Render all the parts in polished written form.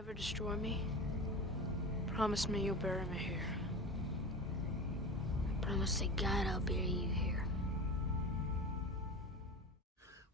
ever destroy me, promise me you'll bury me here. I promise to God I'll bury you here.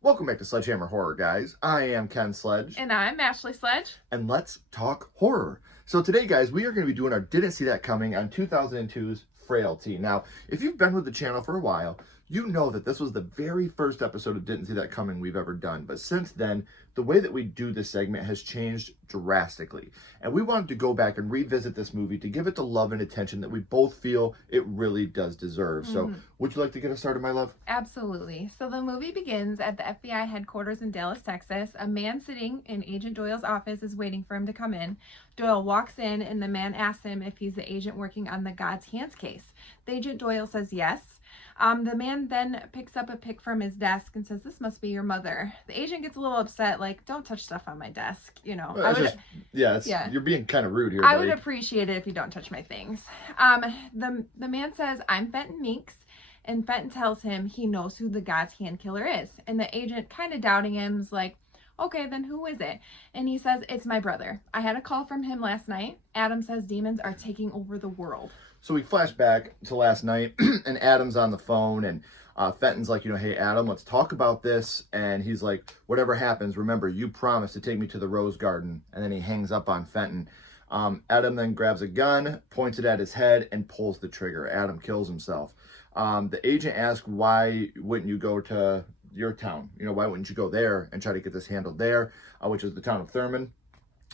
Welcome back to Sledgehammer Horror, guys. I am Ken Sledge. And I'm Ashley Sledge. And let's talk horror. So today, guys, we are going to be doing our Didn't See That Coming on 2002's Frailty. Now, if you've been with the channel for a while, you know that this was the very first episode of Didn't See That Coming we've ever done. But since then, the way that we do this segment has changed drastically. And we wanted to go back and revisit this movie to give it the love and attention that we both feel it really does deserve. So would you like to get us started, my love? Absolutely. So the movie begins at the FBI headquarters in Dallas, Texas. A man sitting in Agent Doyle's office is waiting for him to come in. Doyle walks in and the man asks him if he's the agent working on the God's Hands case. The Agent Doyle says yes. The man then picks up a pic from his desk and says, "This must be your mother." The agent gets a little upset, like, "Don't touch stuff on my desk." You know, You're being kind of rude here. I would appreciate it if you don't touch my things. The man says, "I'm Fenton Meeks." And Fenton tells him he knows who the God's Hand killer is. And the agent, kind of doubting him, is like, "Okay, then who is it?" And he says, "It's my brother. I had a call from him last night. Adam says demons are taking over the world." So we flash back to last night, and Adam's on the phone, and Fenton's like, "Hey, Adam, let's talk about this." And he's like, "Whatever happens, remember, you promised to take me to the Rose Garden." And then he hangs up on Fenton. Adam then grabs a gun, points it at his head, and pulls the trigger. Adam kills himself. The agent asks, "Why wouldn't you go to your town? Why wouldn't you go there and try to get this handled there?" Which is the town of Thurman.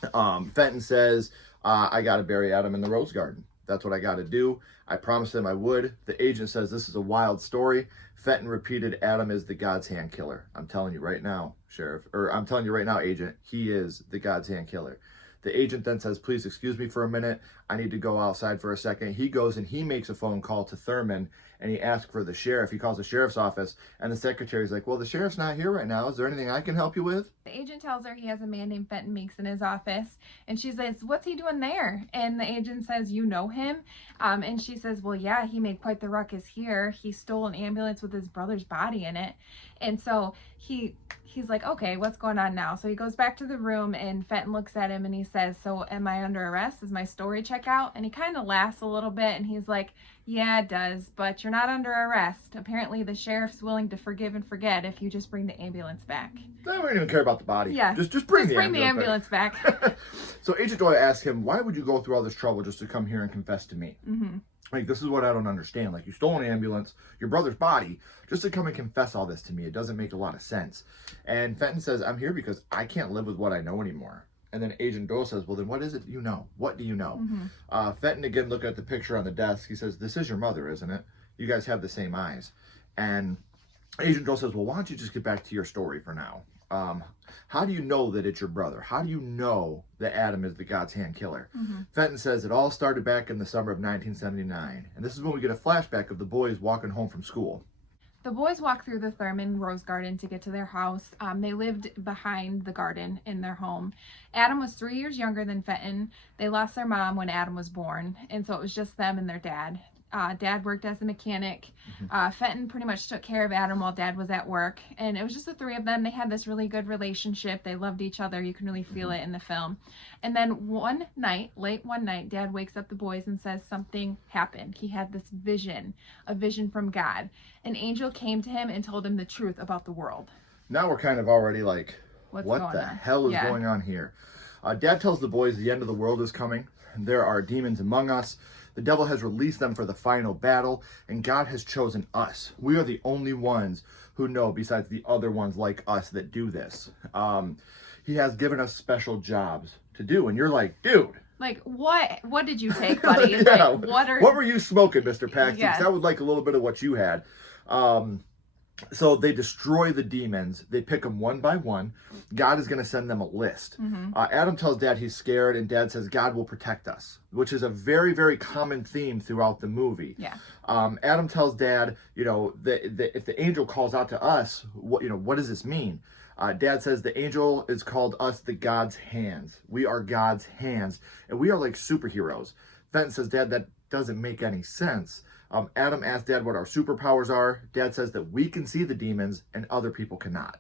Fenton says, "I got to bury Adam in the Rose Garden. That's what I got to do. I promised them I would." The agent says, "This is a wild story." Fenton repeated, "Adam is the God's Hand killer. I'm telling you right now, Sheriff, or I'm telling you right now, Agent, he is the God's Hand killer." The agent then says, "Please excuse me for a minute. I need to go outside for a second." He goes and he makes a phone call to Thurman, and he asks for the sheriff. He calls the sheriff's office, and the secretary's like, "Well, the sheriff's not here right now. Is there anything I can help you with?" The agent tells her he has a man named Fenton Meeks in his office, and she says, "What's he doing there?" And the agent says, "You know him?" And she says, "Well, yeah, he made quite the ruckus here. He stole an ambulance with his brother's body in it." And so he's like, "Okay, what's going on now?" So he goes back to the room, and Fenton looks at him and he says, "So am I under arrest? Does my story check out?" And he kind of laughs a little bit, and he's like, "Yeah, it does, but you're not under arrest. Apparently the sheriff's willing to forgive and forget if you just bring the ambulance back." I don't even care about the body. Yeah. Just bring the ambulance back. So Agent Doyle asks him, "Why would you go through all this trouble just to come here and confess to me?" Like, this is what I don't understand. Like, you stole an ambulance, your brother's body, just to come and confess all this to me. It doesn't make a lot of sense. And Fenton says, "I'm here because I can't live with what I know anymore." And then Agent Doyle says, "Well, then what is it you know? What do you know?" Fenton, again, look at the picture on the desk. He says, "This is your mother, isn't it? You guys have the same eyes." And Agent Doyle says, "Well, why don't you just get back to your story for now? How do you know that it's your brother? How do you know that Adam is the God's Hand killer?" Fenton says, "It all started back in the summer of 1979. And this is when we get a flashback of the boys walking home from school. The boys walk through the Thurman Rose Garden to get to their house. They lived behind the garden in their home. Adam was 3 years younger than Fenton. They lost their mom when Adam was born, and so it was just them and their dad. Dad worked as a mechanic. Fenton pretty much took care of Adam while Dad was at work, and it was just the three of them. They had this really good relationship. They loved each other. You can really feel it in the film. And then late one night, Dad wakes up the boys and says something happened. He had this vision, a vision from God. An angel came to him and told him the truth about the world. Now we're kind of already like, what the hell is going on here? Dad tells the boys the end of the world is coming. There are demons among us. The devil has released them for the final battle, and God has chosen us. We are the only ones who know, besides the other ones like us that do this. He has given us special jobs to do, and you're like, dude. Like, what did you take, buddy? Yeah. Like, what were you smoking, Mr. Paxton? Yes. 'Cause I would like a little bit of what you had. So they destroy the demons. They pick them one by one. God is going to send them a list. Adam tells Dad he's scared, and Dad says God will protect us, which is a very, very common theme throughout the movie. Yeah. Adam tells Dad, that if the angel calls out to us, what does this mean? Dad says the angel is called us the God's hands. We are God's hands, and we are like superheroes. Fenton says, "Dad, that doesn't make any sense." Adam asks Dad what our superpowers are. Dad says that we can see the demons and other people cannot.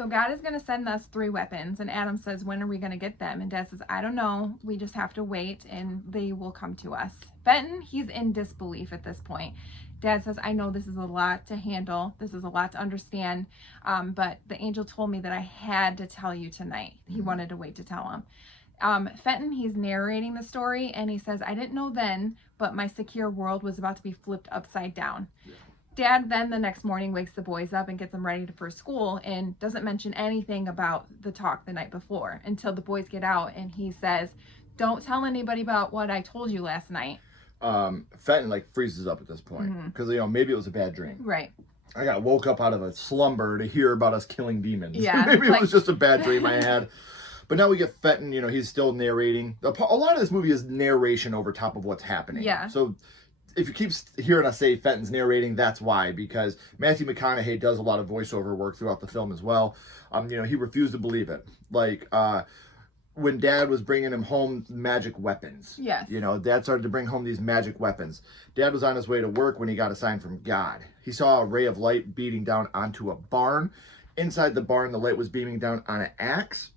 So God is going to send us 3 weapons. And Adam says, when are we going to get them? And Dad says, I don't know. We just have to wait and they will come to us. Fenton, he's in disbelief at this point. Dad says, I know this is a lot to handle. This is a lot to understand. But the angel told me that I had to tell you tonight. He wanted to wait to tell him. Fenton, he's narrating the story and he says, I didn't know then, but my secure world was about to be flipped upside down. Yeah. Dad then the next morning wakes the boys up and gets them ready for school and doesn't mention anything about the talk the night before until the boys get out and he says, don't tell anybody about what I told you last night. Fenton like freezes up at this point because maybe it was a bad dream. Right. I got woke up out of a slumber to hear about us killing demons. Yeah. Maybe it was just a bad dream I had. But now we get Fenton, he's still narrating. A lot of this movie is narration over top of what's happening. Yeah. So if you keep hearing us say Fenton's narrating, that's why, because Matthew McConaughey does a lot of voiceover work throughout the film as well. He refused to believe it. Like, when Dad was bringing him home magic weapons. Yes. Dad started to bring home these magic weapons. Dad was on his way to work when he got a sign from God. He saw a ray of light beating down onto a barn. Inside the barn, the light was beaming down on an axe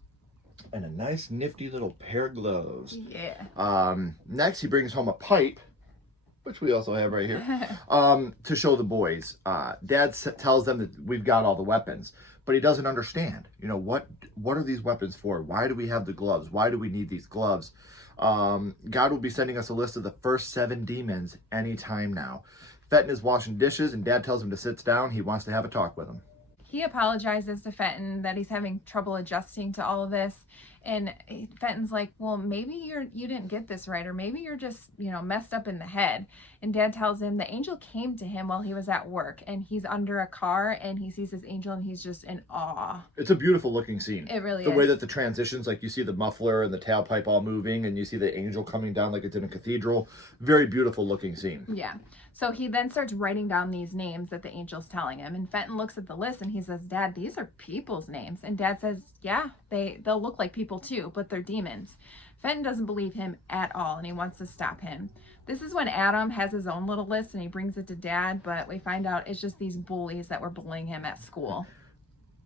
and a nice nifty little pair of gloves. Yeah. Next, he brings home a pipe, which we also have right here, to show the boys. Dad tells them that we've got all the weapons, but he doesn't understand. What are these weapons for? Why do we have the gloves? Why do we need these gloves? God will be sending us a list of the first 7 demons anytime now. Fenton is washing dishes, and Dad tells him to sit down. He wants to have a talk with him. He apologizes to Fenton that he's having trouble adjusting to all of this. And Fenton's like, well, maybe you didn't get this right, or maybe you're just, messed up in the head. And Dad tells him the angel came to him while he was at work, and he's under a car, and he sees this angel, and he's just in awe. It's a beautiful looking scene. It really is. The way that the transitions, like you see the muffler and the tailpipe all moving, and you see the angel coming down like it's in a cathedral. Very beautiful looking scene. Yeah. So he then starts writing down these names that the angel's telling him. And Fenton looks at the list and he says, Dad, these are people's names. And Dad says, yeah, they'll look like people too, but they're demons. Fenton doesn't believe him at all and he wants to stop him. This is when Adam has his own little list and he brings it to Dad, but we find out it's just these bullies that were bullying him at school.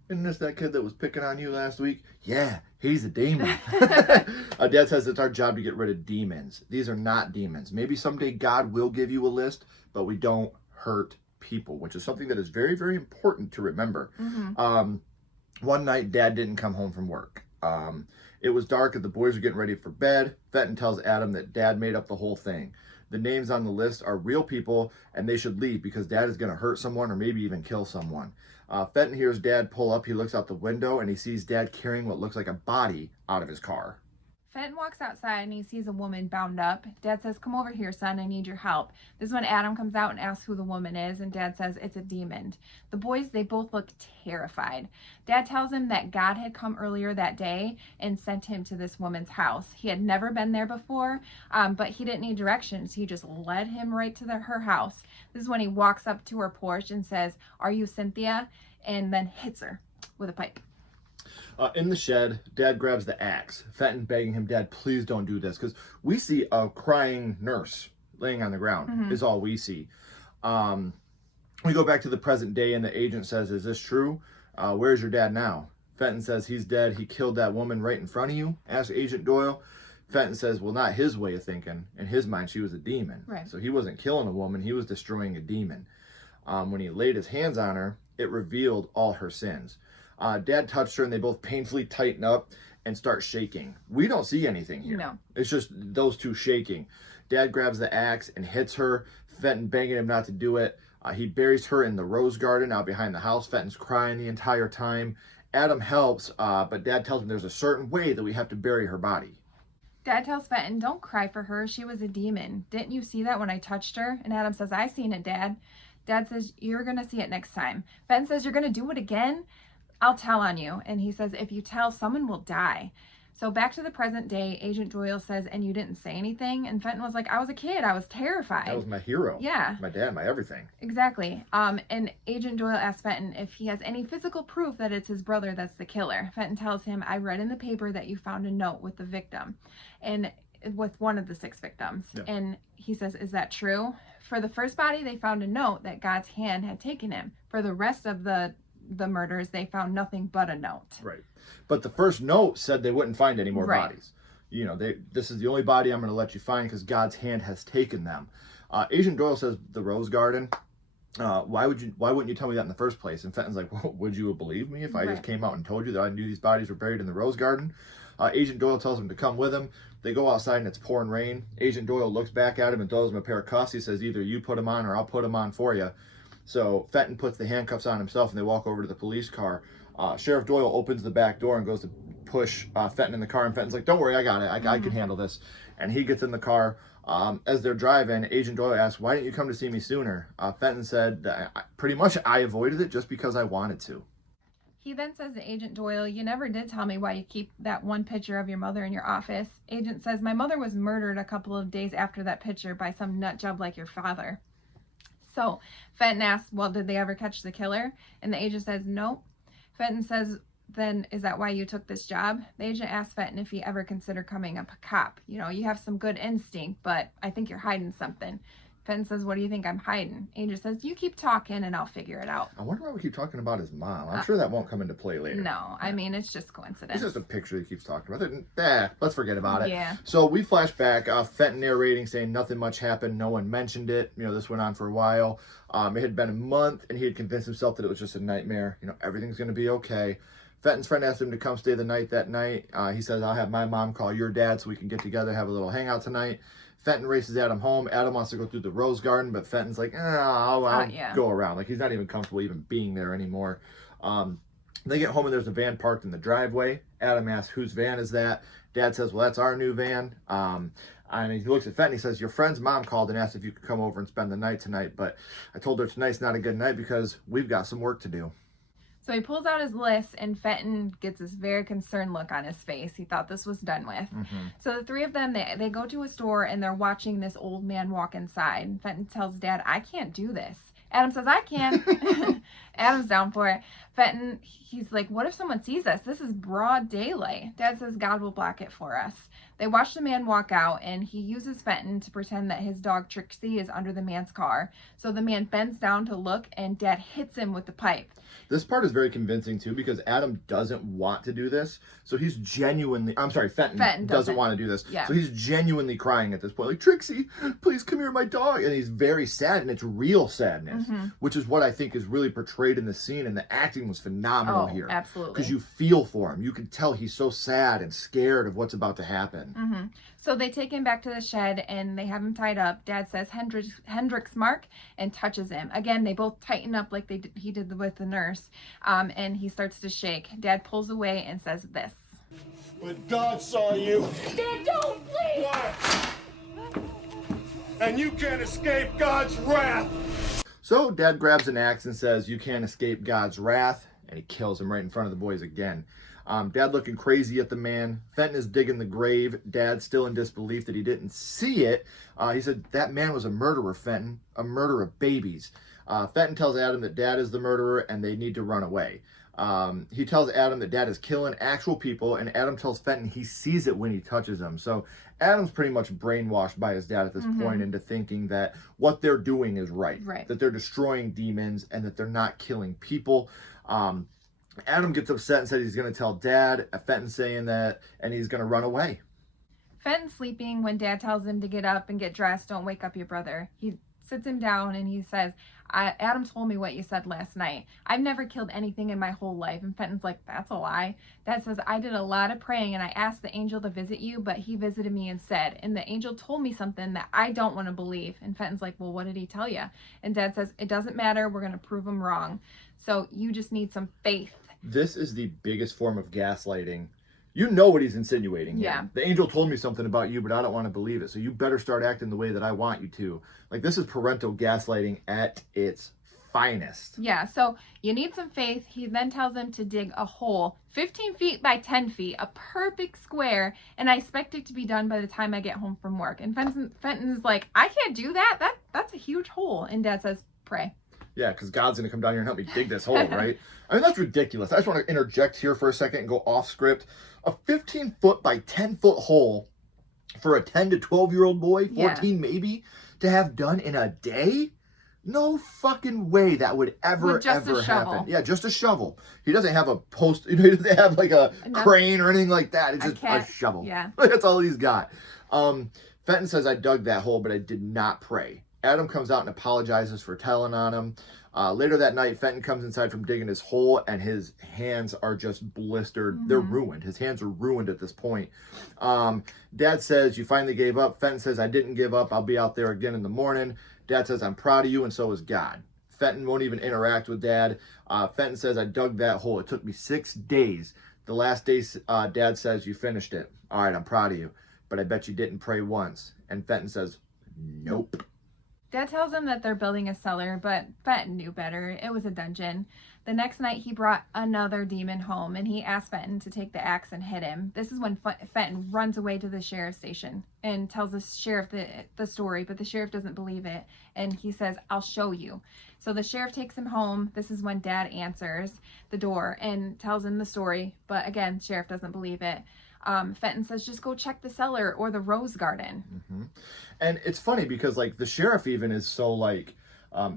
Isn't this that kid that was picking on you last week? Yeah, he's a demon. Dad says it's our job to get rid of demons. These are not demons. Maybe someday God will give you a list, but we don't hurt people, which is something that is very, very important to remember. Mm-hmm. One night, Dad didn't come home from work. It was dark and the boys were getting ready for bed. Fenton tells Adam that Dad made up the whole thing. The names on the list are real people and they should leave because Dad is going to hurt someone or maybe even kill someone. Fenton hears Dad pull up. He looks out the window and he sees Dad carrying what looks like a body out of his car. Fenton walks outside and he sees a woman bound up. Dad says, come over here, son. I need your help. This is when Adam comes out and asks who the woman is, and Dad says it's a demon. The boys, they both look terrified. Dad tells him that God had come earlier that day and sent him to this woman's house. He had never been there before, but he didn't need directions. He just led him right to her house. This is when he walks up to her porch and says, are you Cynthia? And then hits her with a pipe. In the shed, Dad grabs the axe. Fenton begging him, Dad, please don't do this. Because we see a crying nurse laying on the ground is all we see. We go back to the present day and the agent says, is this true? Where's your dad now? Fenton says he's dead. He killed that woman right in front of you, asks Agent Doyle. Fenton says, well, not his way of thinking. In his mind, she was a demon. Right. So he wasn't killing a woman. He was destroying a demon. When he laid his hands on her, it revealed all her sins. Dad touched her and they both painfully tighten up and start shaking. We don't see anything here. No. It's just those two shaking. Dad grabs the axe and hits her. Fenton begging him not to do it. He buries her in the rose garden out behind the house. Fenton's crying the entire time. Adam helps, but Dad tells him there's a certain way that we have to bury her body. Dad tells Fenton, don't cry for her. She was a demon. Didn't you see that when I touched her? And Adam says, I seen it, Dad. Dad says, you're going to see it next time. Fenton says, you're going to do it again? I'll tell on you. And he says, if you tell, someone will die. So back to the present day, Agent Doyle says, and you didn't say anything? And Fenton was like, I was a kid. I was terrified. That was my hero. Yeah. My dad, my everything. Exactly. And Agent Doyle asks Fenton if he has any physical proof that it's his brother that's the killer. Fenton tells him, I read in the paper that you found a note with the victim. And with one of the 6 victims. Yeah. And he says, is that true? For the first body, they found a note that God's hand had taken him. For the rest of the the murders, they found nothing but a note. Right. But the first note said they wouldn't find any more Right. bodies. You know, this is the only body I'm going to let you find because God's hand has taken them. Agent Doyle says the Rose Garden. Why wouldn't you tell me that in the first place? And Fenton's like, well, would you believe me if I just came out and told you that I knew these bodies were buried in the Rose Garden? Agent Doyle tells him to come with him. They go outside and it's pouring rain. Agent Doyle looks back at him and throws him a pair of cuffs. He says, either you put them on or I'll put them on for you. So Fenton puts the handcuffs on himself and they walk over to the police car. Sheriff Doyle opens the back door and goes to push Fenton in the car, and Fenton's like, don't worry, I got it. I can handle this. And he gets in the car. As they're driving, Agent Doyle asks, why didn't you come to see me sooner? Fenton said that pretty much I avoided it just because I wanted to. He then says to Agent Doyle, you never did tell me why you keep that one picture of your mother in your office. Agent says, my mother was murdered a couple of days after that picture by some nut job like your father. So Fenton asks, well, did they ever catch the killer? And the agent says, nope. Fenton says, then is that why you took this job? The agent asks Fenton if he ever considered coming up a cop. You know, you have some good instinct, but I think you're hiding something. Fenton says, what do you think I'm hiding? Agent says, you keep talking and I'll figure it out. I wonder why we keep talking about his mom. I'm sure that won't come into play later. No, I mean, it's just coincidence. It's just a picture he keeps talking about. Let's forget about it. Yeah. So we flash back, Fenton narrating, saying nothing much happened. No one mentioned it. You know, this went on for a while. It had been a month and he had convinced himself that it was just a nightmare. You know, everything's going to be okay. Fenton's friend asked him to come stay the night that night. He says, I'll have my mom call your dad so we can get together, have a little hangout tonight. Fenton races Adam home. Adam wants to go through the Rose Garden, but Fenton's like, I'll go around. Like, he's not even comfortable even being there anymore. They get home and there's a van parked in the driveway. Adam asks, whose van is that? Dad says, well, that's our new van. And he looks at Fenton. He says, your friend's mom called and asked if you could come over and spend the night tonight, but I told her tonight's not a good night because we've got some work to do. So he pulls out his list and Fenton gets this very concerned look on his face. He thought this was done with. So the three of them, they go to a store and they're watching this old man walk inside. Fenton tells Dad, I can't do this. Adam says, I can. Adam's down for it. Fenton, he's like, what if someone sees us? This is broad daylight. Dad says, God will block it for us. They watch the man walk out and he uses Fenton to pretend that his dog Trixie is under the man's car. So the man bends down to look and Dad hits him with the pipe. This part is very convincing too because Adam doesn't want to do this. So he's genuinely, Fenton doesn't want to do this. Yeah. So he's genuinely crying at this point. Like, Trixie, please come here, my dog. And he's very sad and it's real sadness, which is what I think is really portrayed in the scene. And the acting was phenomenal here. Absolutely. Because you feel for him. You can tell he's so sad and scared of what's about to happen. So they take him back to the shed and they have him tied up. Dad says Hendrix Mark and touches him. Again, they both tighten up like he did with the nurse. And he starts to shake. Dad pulls away and says this. But God saw you. Dad, don't, please! What? And you can't escape God's wrath. So Dad grabs an axe and says, you can't escape God's wrath. And he kills him right in front of the boys again. Dad looking crazy at the man. Fenton is digging the grave. Dad still in disbelief that he didn't see it. He said, that man was a murderer, Fenton. A murderer of babies. Fenton tells Adam that Dad is the murderer and they need to run away. He tells Adam that Dad is killing actual people, and Adam tells Fenton he sees it when he touches them. So Adam's pretty much brainwashed by his dad at this point into thinking that what they're doing is right. That they're destroying demons and that they're not killing people. Adam gets upset and said he's going to tell Dad. Fenton's saying that, and he's going to run away. Fenton's sleeping when Dad tells him to get up and get dressed. Don't wake up your brother. He sits him down and he says, Adam told me what you said last night. I've never killed anything in my whole life. And Fenton's like, that's a lie. Dad says, I did a lot of praying and I asked the angel to visit you, but he visited me instead. And the angel told me something that I don't want to believe. And Fenton's like, well, what did he tell you? And Dad says, it doesn't matter. We're going to prove him wrong. So you just need some faith. This is the biggest form of gaslighting. You know what he's insinuating here. Yeah. The angel told me something about you, but I don't want to believe it. So you better start acting the way that I want you to. Like, this is parental gaslighting at its finest. Yeah, so you need some faith. He then tells him to dig a hole 15 feet by 10 feet, a perfect square, and I expect it to be done by the time I get home from work. And Fenton's like, I can't do that. That's a huge hole. And Dad says, pray. Yeah, because God's going to come down here and help me dig this hole, right? I mean, that's ridiculous. I just want to interject here for a second and go off script. A 15-foot by 10-foot hole for a 10 to 12-year-old boy, 14 maybe, to have done in a day? No fucking way that would ever, With just a ever shovel. happen. Yeah, just a shovel. He doesn't have a post, he doesn't have like a crane or anything like that. It's just a shovel. Yeah. That's all he's got. Fenton says, I dug that hole, but I did not pray. Adam comes out and apologizes for telling on him. Later that night, Fenton comes inside from digging his hole, and his hands are just blistered. They're ruined. His hands are ruined at this point. Dad says, you finally gave up. Fenton says, I didn't give up. I'll be out there again in the morning. Dad says, I'm proud of you, and so is God. Fenton won't even interact with Dad. Fenton says, I dug that hole. It took me 6 days. The last day, Dad says, you finished it. All right, I'm proud of you. But I bet you didn't pray once. And Fenton says, nope. Dad tells him that they're building a cellar, but Fenton knew better. It was a dungeon. The next night, he brought another demon home, and he asked Fenton to take the axe and hit him. This is when Fenton runs away to the sheriff's station and tells the sheriff the story, but the sheriff doesn't believe it, and he says, I'll show you. So the sheriff takes him home. This is when Dad answers the door and tells him the story, but again, sheriff doesn't believe it. Fenton says, just go check the cellar or the rose garden. And it's funny because, like, the sheriff even is so, like,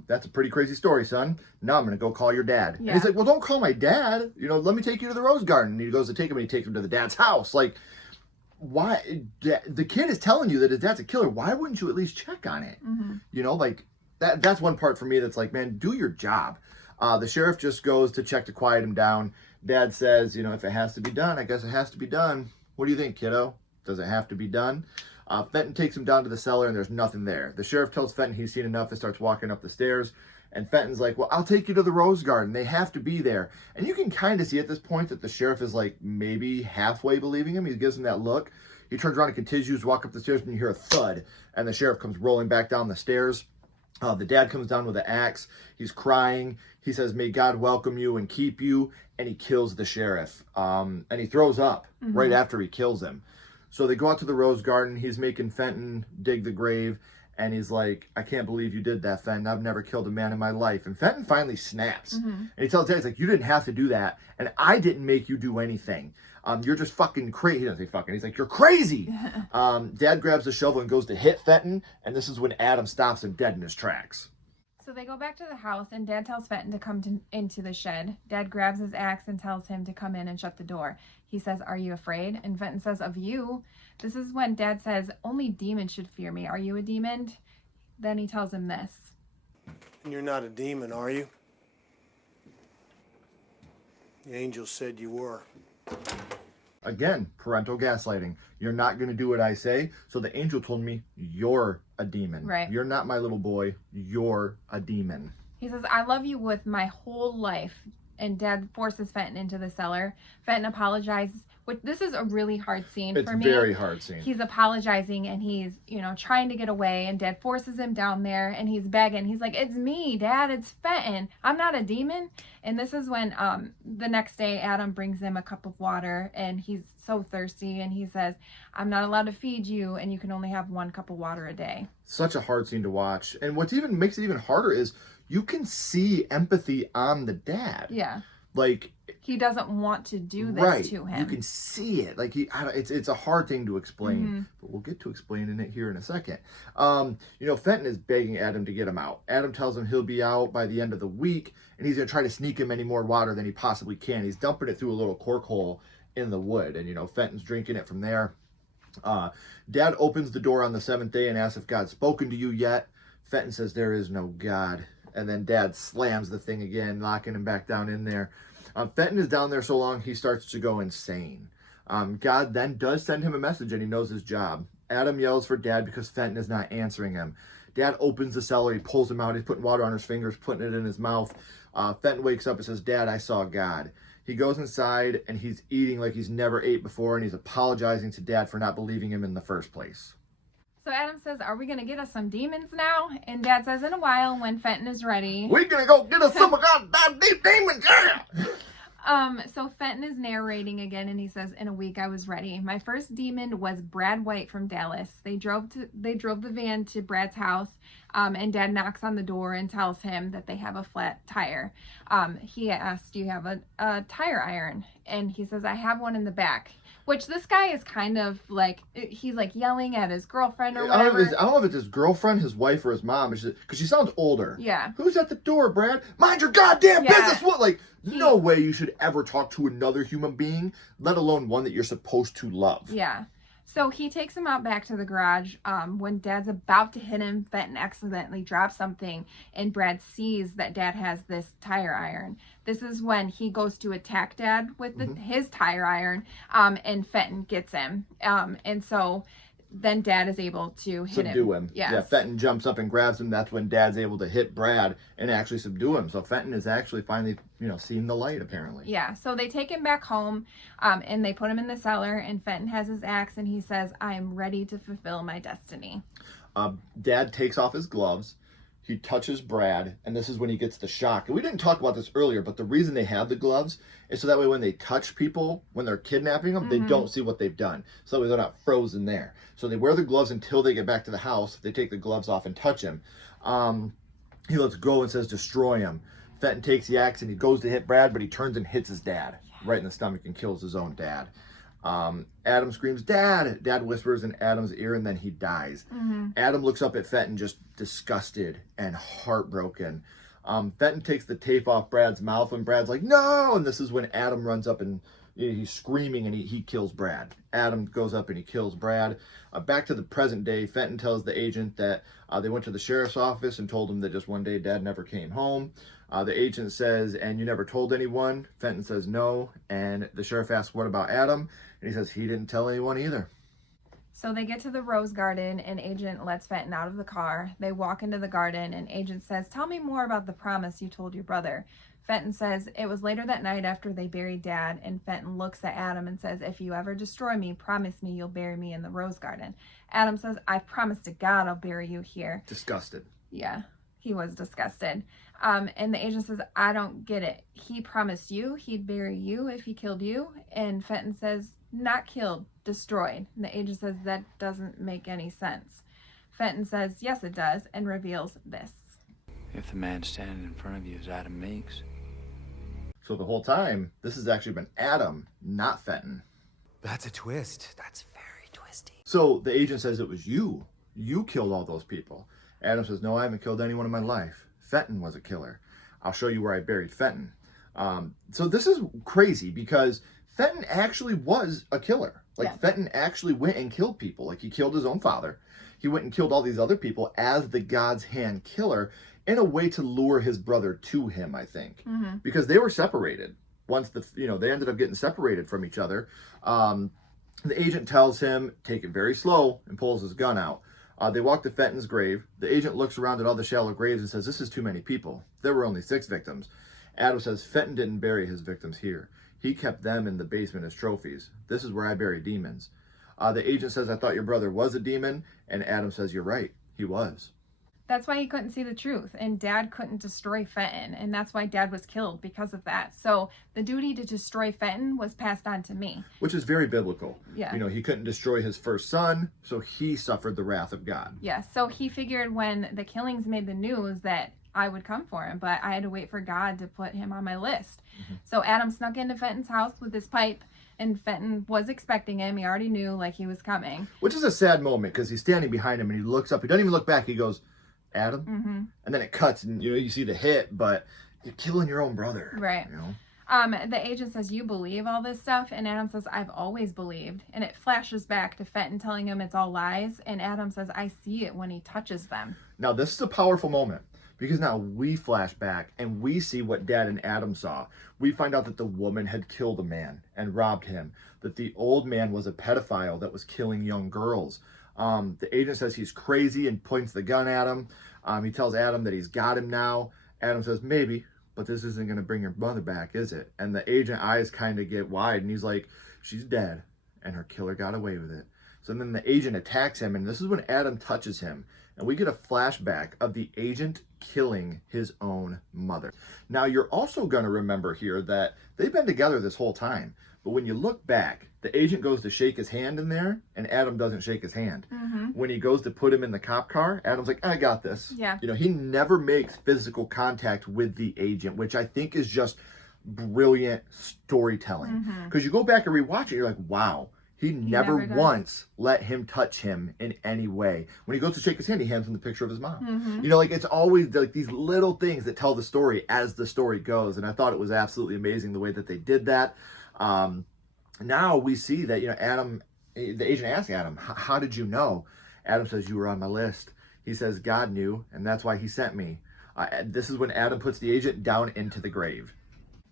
that's a pretty crazy story, son. Now I'm going to go call your dad. Yeah. And he's like, well, don't call my dad. You know, let me take you to the rose garden. And he goes to take him, and he takes him to the dad's house. Like, why? The kid is telling you that his dad's a killer. Why wouldn't you at least check on it? You know, like, that's one part for me that's like, man, do your job. The sheriff just goes to check to quiet him down. Dad says, you know, if it has to be done, I guess it has to be done. What do you think, kiddo? Does it have to be done? Fenton takes him down to the cellar, and there's nothing there. The sheriff tells Fenton he's seen enough and starts walking up the stairs. And Fenton's like, well, I'll take you to the rose garden. They have to be there. And you can kind of see at this point that the sheriff is like maybe halfway believing him. He gives him that look. He turns around and continues to walk up the stairs, and you hear a thud. And the sheriff comes rolling back down the stairs. The dad comes down with an axe. He's crying. He says, may God welcome you and keep you. And he kills the sheriff. And he throws up right after he kills him. So they go out to the rose garden. He's making Fenton dig the grave. And he's like, I can't believe you did that, Fenton. I've never killed a man in my life. And Fenton finally snaps. And he tells Dad, he's like, you didn't have to do that. And I didn't make you do anything. You're just fucking crazy. He doesn't say fucking. He's like, you're crazy. Dad grabs the shovel and goes to hit Fenton. And this is when Adam stops him dead in his tracks. So they go back to the house, and Dad tells Fenton to come into the shed. Dad grabs his axe and tells him to come in and shut the door. He says, are you afraid? And Fenton says, of you? This is when Dad says, only demons should fear me. Are you a demon? Then he tells him this. And you're not a demon, are you? The angel said you were. Again, parental gaslighting. You're not going to do what I say. So the angel told me you're a demon. Right. You're not my little boy. You're a demon. He says, I love you with my whole life. And Dad forces Fenton into the cellar. Fenton apologizes. This is a really hard scene for me. It's a very hard scene. He's apologizing, and he's, you know, trying to get away, and Dad forces him down there, and he's begging. He's like, it's me, Dad, it's Fenton. I'm not a demon. And this is when the next day Adam brings him a cup of water, and he's so thirsty, and he says, I'm not allowed to feed you, and you can only have 1 cup of water a day. Such a hard scene to watch. And what even makes it even harder is you can see empathy on the dad. Yeah. Like, he doesn't want to do this to him. You can see it. Like, it's a hard thing to explain, but we'll get to explaining it here in a second. You know, Fenton is begging Adam to get him out. Adam tells him he'll be out by the end of the week, and he's going to try to sneak him any more water than he possibly can. He's dumping it through a little cork hole in the wood, and, you know, Fenton's drinking it from there. Dad opens the door on the 7th day and asks if God's spoken to you yet. Fenton says there is no God. And then Dad slams the thing again, locking him back down in there. Fenton is down there so long, he starts to go insane. God then does send him a message, and he knows his job. Adam yells for Dad because Fenton is not answering him. Dad opens the cellar, he pulls him out, he's putting water on his fingers, putting it in his mouth. Fenton wakes up and says, Dad, I saw God. He goes inside, and he's eating like he's never ate before, and he's apologizing to Dad for not believing him in the first place. So Adam says, are we going to get us some demons now? And Dad says, in a while, when Fenton is ready. We're going to go get us some goddamn deep demons, yeah! So Fenton is narrating again, and he says, in a week I was ready. My first demon was Brad White from Dallas. They drove the van to Brad's house, and Dad knocks on the door and tells him that they have a flat tire. He asks, do you have a tire iron? And he says, I have one in the back. Which this guy is kind of like, he's like yelling at his girlfriend or I don't whatever. know if it's his girlfriend, his wife, or his mom, because she sounds older. Yeah. Who's at the door, Brad? Mind your goddamn Yeah. business. What? Like, no way you should ever talk to another human being, let alone one that you're supposed to love. Yeah. So he takes him out back to the garage. When Dad's about to hit him, Fenton accidentally drops something, and Brad sees that Dad has this tire iron. This is when he goes to attack Dad with his tire iron, and Fenton gets him. And so then Dad is able to hit Subdue him. Yes. Yeah, Fenton jumps up and grabs him. That's when Dad's able to hit Brad and actually subdue him. So Fenton is actually finally, seeing the light, apparently. Yeah, so they take him back home, and they put him in the cellar, and Fenton has his axe, and he says, I am ready to fulfill my destiny. Dad takes off his gloves. He touches Brad, and this is when he gets the shock. And we didn't talk about this earlier, but the reason they have the gloves is so that way when they touch people, when they're kidnapping them, they don't see what they've done. So that way they're not frozen there. So they wear the gloves until they get back to the house. They take the gloves off and touch him. He lets go and says, destroy him. Fenton takes the axe and he goes to hit Brad, but he turns and hits his dad right in the stomach and kills his own dad. Adam screams, Dad! Dad whispers in Adam's ear, and then he dies. Adam looks up at Fenton just disgusted and heartbroken. Fenton takes the tape off Brad's mouth when Brad's like, no! And this is when Adam runs up and he's screaming and he kills Brad. Adam goes up and he kills Brad. Back to the present day, Fenton tells the agent that they went to the sheriff's office and told him that just one day Dad never came home. The agent says, and you never told anyone? Fenton says no. And the sheriff asks, what about Adam? And he says he didn't tell anyone either. So they get to the rose garden, and Agent lets Fenton out of the car. They walk into the garden, and Agent says, tell me more about the promise you told your brother. Fenton says, it was later that night after they buried Dad, and Fenton looks at Adam and says, if you ever destroy me, promise me you'll bury me in the rose garden. Adam says, I promise to God I'll bury you here. Disgusted. Yeah, he was disgusted. And the agent says, I don't get it. He promised you he'd bury you if he killed you. And Fenton says, not killed, destroyed. And the agent says, that doesn't make any sense. Fenton says, yes, it does, and reveals this. If the man standing in front of you is Adam Meeks. So the whole time, this has actually been Adam, not Fenton. That's a twist. That's very twisty. So the agent says it was you. You killed all those people. Adam says, no, I haven't killed anyone in my life. Fenton was a killer. I'll show you where I buried Fenton. So this is crazy because Fenton actually was a killer. Fenton actually went and killed people. Like, he killed his own father. He went and killed all these other people as the God's hand killer in a way to lure his brother to him, I think. Because they were separated. Once they ended up getting separated from each other. The agent tells him, take it very slow, and pulls his gun out. They walk to Fenton's grave. The agent looks around at all the shallow graves and says, this is too many people. There were only 6 victims. Adam says, Fenton didn't bury his victims here. He kept them in the basement as trophies. This is where I bury demons. The agent says, I thought your brother was a demon. And Adam says, you're right. He was. That's why he couldn't see the truth, and Dad couldn't destroy Fenton, and that's why Dad was killed because of that. So the duty to destroy Fenton was passed on to me. Which is very biblical. Yeah. He couldn't destroy his first son, so he suffered the wrath of God. Yeah, so he figured when the killings made the news that I would come for him, but I had to wait for God to put him on my list. So Adam snuck into Fenton's house with his pipe, and Fenton was expecting him. He already knew, he was coming. Which is a sad moment, because he's standing behind him, and he looks up. He doesn't even look back. He goes, Adam? And then it cuts, and you see the hit, but you're killing your own brother. Right. The agent says, you believe all this stuff? And Adam says, I've always believed. And it flashes back to Fenton telling him it's all lies. And Adam says, I see it when he touches them. Now, this is a powerful moment, because now we flash back and we see what Dad and Adam saw. We find out that the woman had killed a man and robbed him, that the old man was a pedophile that was killing young girls. The agent says he's crazy and points the gun at him. He tells Adam that he's got him now. Adam says, maybe, but this isn't going to bring your mother back, is it? And the agent eyes kind of get wide, and he's like, she's dead, and her killer got away with it. So then the agent attacks him, and this is when Adam touches him. And we get a flashback of the agent killing his own mother. Now, you're also going to remember here that they've been together this whole time. But when you look back, the agent goes to shake his hand in there, and Adam doesn't shake his hand. When he goes to put him in the cop car, Adam's like, I got this. Yeah. He never makes physical contact with the agent, which I think is just brilliant storytelling. Because you go back and rewatch it, you're like, wow, He never never does. once let him touch him in any way. When he goes to shake his hand, he hands him the picture of his mom. Mm-hmm. You know, like, it's always like these little things that tell the story as the story goes. And I thought it was absolutely amazing the way that they did that. Now we see that, you know, Adam, the agent asks Adam, how did you know? Adam says, you were on my list. He says, God knew, and that's why he sent me. This is when Adam puts the agent down into the grave.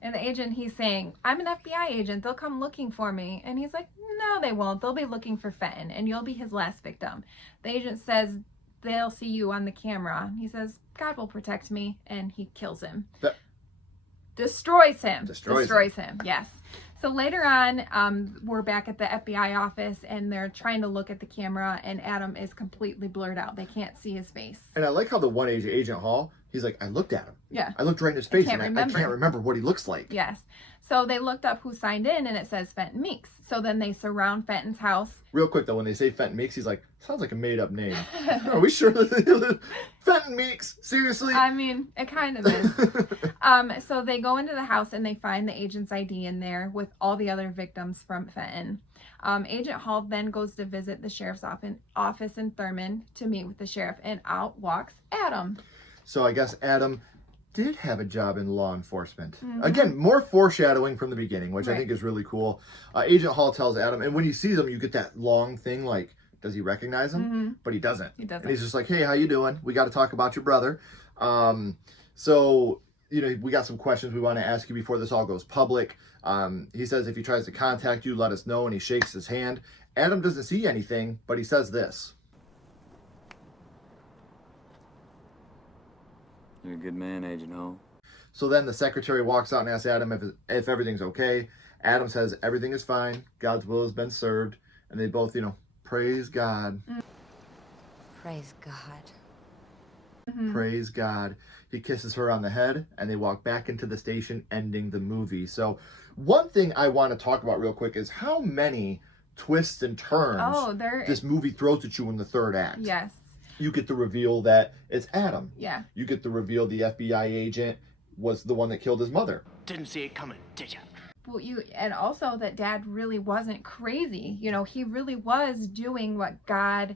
And the agent, he's saying, I'm an FBI agent. They'll come looking for me. And he's like, no, they won't. They'll be looking for Fenton, and you'll be his last victim. The agent says, they'll see you on the camera. He says, God will protect me, and he kills him. Destroys him. Destroys him, yes. So later on, we're back at the FBI office, and they're trying to look at the camera, and Adam is completely blurred out. They can't see his face. And I like how the one Agent Hall, he's like, I looked at him. Yeah. I looked right in his face, and I can't remember. remember what he looks like. Yes. So they looked up who signed in, and it says Fenton Meeks. So then they surround Fenton's house. Real quick, though, when they say Fenton Meeks, he's like, sounds like a made-up name. Are we sure? Fenton Meeks? Seriously? I mean, it kind of is. So they go into the house, and they find the agent's ID in there with all the other victims from Fenton. Agent Hall then goes to visit the sheriff's office in Thurman to meet with the sheriff, and out walks Adam. So I guess Adam did have a job in law enforcement. Mm-hmm. Again, more foreshadowing from the beginning, which I Right. think is really cool. Agent Hall tells Adam, and when he sees him, you get that long thing, like, does he recognize him? Mm-hmm. But he doesn't. He doesn't. And he's just like, hey, how you doing? We got to talk about your brother. So, you know, we got some questions we want to ask you before this all goes public. He says if he tries to contact you, let us know, and he shakes his hand. Adam doesn't see anything, but he says this. You're a good man, Agent Hall. So then the secretary walks out and asks Adam if everything's okay. Adam says everything is fine. God's will has been served. And they both, you know, praise God. Praise God. Mm-hmm. Praise God. He kisses her on the head, and they walk back into the station, ending the movie. So one thing I want to talk about real quick is how many twists and turns this movie throws at you in the third act. Yes. You get the reveal that it's Adam. Yeah. You get the reveal the FBI agent was the one that killed his mother. Didn't see it coming, did ya? Well, and also that Dad really wasn't crazy. You know, he really was doing what God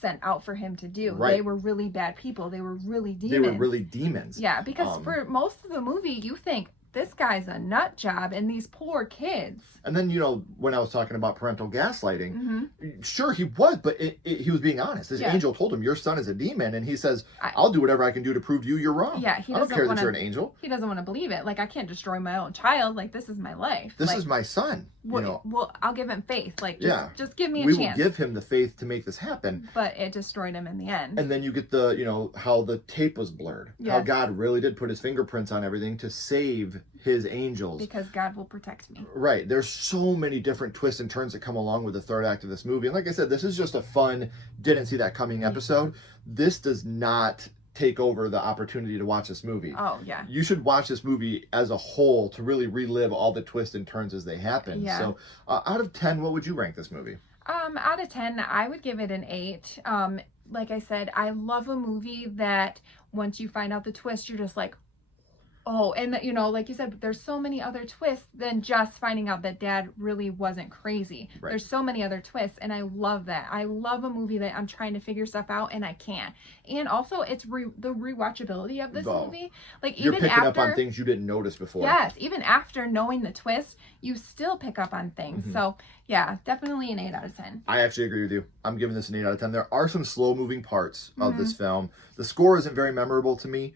sent out for him to do. Right. They were really bad people. They were really demons. They were really demons. Yeah, because for most of the movie, you think this guy's a nut job and these poor kids. And then, you know, when I was talking about parental gaslighting, Mm-hmm. sure he was, but he was being honest. His Yeah. angel told him, your son is a demon. And he says, I'll do whatever I can do to prove to you you're wrong. Yeah, he I don't doesn't care wanna, that you're an angel. He doesn't want to believe it. Like, I can't destroy my own child. Like, this is my life. This like, is my son. Well, you know, well, I'll give him faith. Like, just give me a we chance. will give him the faith to make this happen. But it destroyed him in the end. And then you get the, you know, how the tape was blurred. How Yes. God really did put his fingerprints on everything to save his angels. Because God will protect me. Right. There's so many different twists and turns that come along with the third act of this movie. And like I said, this is just a fun, didn't see that coming episode. This does not take over the opportunity to watch this movie. Oh, yeah. You should watch this movie as a whole to really relive all the twists and turns as they happen. Yeah. So out of 10, what would you rank this movie? Out of 10, I would give it an 8. Like I said, I love a movie that once you find out the twist, you're just like, oh, and that, you know, like you said, there's so many other twists than just finding out that Dad really wasn't crazy. Right. There's so many other twists, and I love that. I love a movie that I'm trying to figure stuff out and I can't. And also, it's the rewatchability of this movie. Like, You're even picking after, up on things you didn't notice before. Yes, even after knowing the twist, you still pick up on things. Mm-hmm. So, yeah, definitely an 8 out of 10. I actually agree with you. I'm giving this an 8 out of 10. There are some slow-moving parts of this film. The score isn't very memorable to me,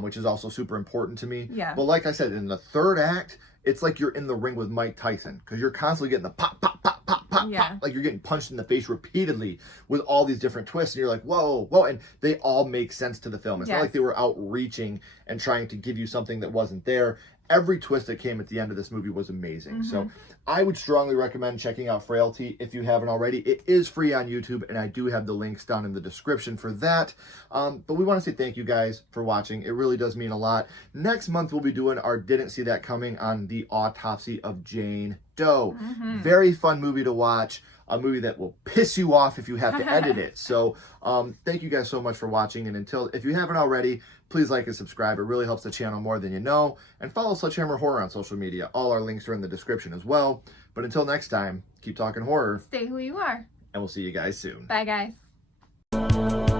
which is also super important to me. Yeah. But like I said, in the third act, it's like you're in the ring with Mike Tyson because you're constantly getting the pop, pop, pop, pop, pop, Yeah. pop. Like you're getting punched in the face repeatedly with all these different twists. And you're like, whoa, whoa. And they all make sense to the film. It's not Yes. like they were outreaching and trying to give you something that wasn't there. Every twist that came at the end of this movie was amazing. So I would strongly recommend checking out Frailty if you haven't already. It is free on YouTube, and I do have the links down in the description for that. But we want to say thank you guys for watching. It really does mean a lot. Next month, we'll be doing our Didn't See That Coming on the autopsy of Jane Doe. Very fun movie to watch. A movie that will piss you off if you have to edit it. So thank you guys so much for watching. And if you haven't already, please like and subscribe. It really helps the channel more than you know. And follow SledgeHammer Horror on social media. All our links are in the description as well. But until next time, keep talking horror, Stay who you are. and we'll see you guys soon. Bye, guys.